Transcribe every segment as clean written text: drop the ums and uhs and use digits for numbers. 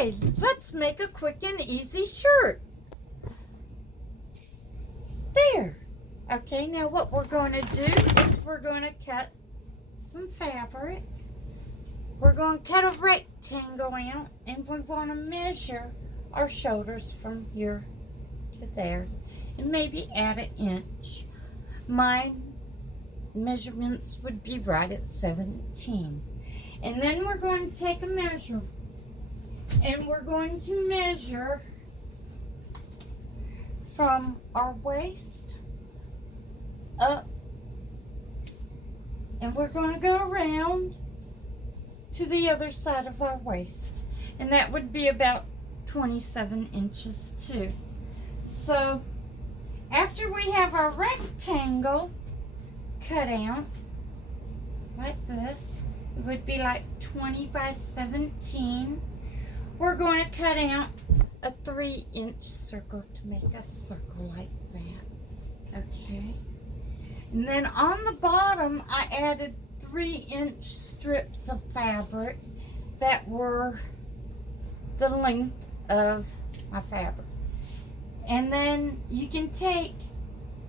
Hi, let's make a quick and easy shirt. There. Okay, now what we're going to do is we're going to cut some fabric. We're going to cut a rectangle out, and we want to measure our shoulders from here to there, and maybe add an inch. My measurements would be right at 17. And then we're going to take a measure, and we're going to measure from our waist up, and we're going to go around to the other side of our waist, and that would be about 27 inches too. So after we have our rectangle cut out like this, it would be like 20 by 17. We're going to cut out a 3-inch circle to make a circle like that. Okay. And then on the bottom, I added 3-inch strips of fabric that were the length of my fabric. And then you can take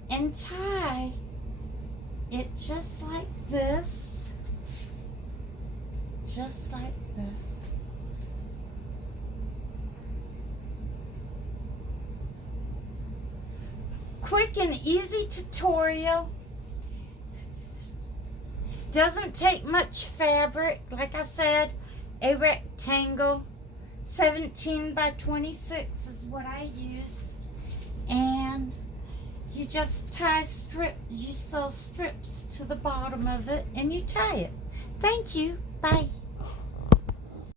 and tie it just like this. Just like this. Quick and easy tutorial. Doesn't take much fabric. Like I said, a rectangle. 17 by 26 is what I used. And you just you sew strips to the bottom of it and you tie it. Thank you. Bye.